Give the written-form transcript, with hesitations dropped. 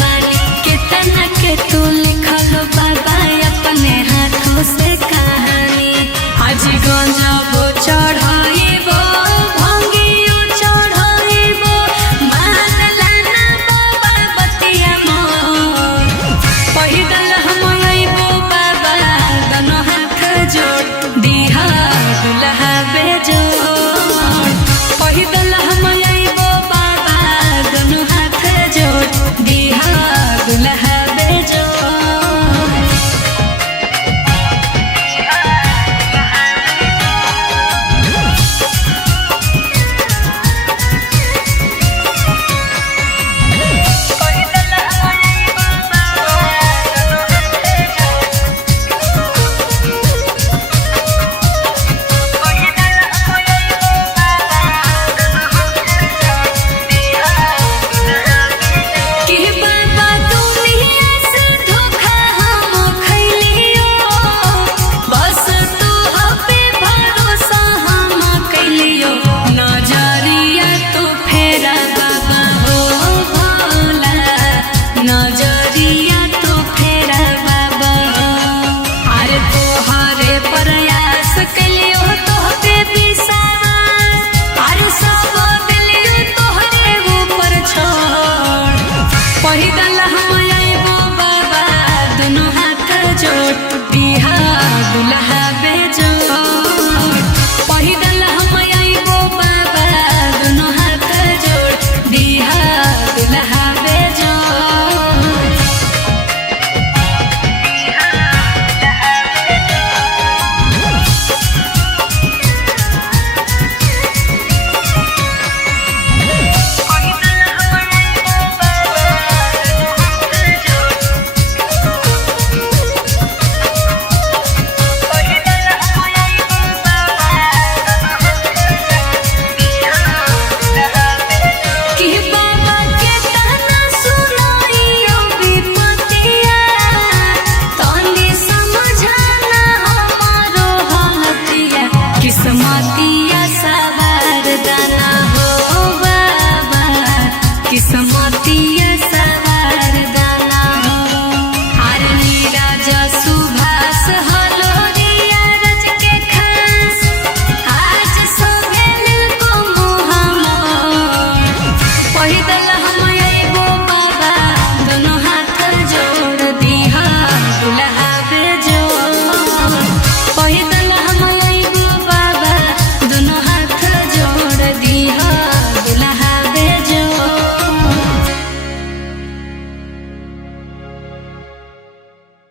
बानी कितना के तू लिखल बाबा अपने हाथों से कहानी। आज गंजब चढ़ाइबो भंगियो चढ़ाइबो मान लाना बाबा बतिया मोर। पैदल हम अइबो बाबा दोनों हाथ जोड़ दिहा दुल्हा बेजोड़। पैदल हम अइबो बाबा दोनों हाथ जोड़ दिहा दुल्हा बेजोड़। कि बाबा दुनिया से धोखा हम खइलियो बस तू पे भरोसा हम कइलियो। नजरिया तू फेरा बाबा हो भोला नजरिया तू फेरा बाबा हो। अरे तोहरे प्रयास कइलियो तोहरे विश्वास अरे सब दिलियो तोहरे ऊपर छोड़। पैदल हम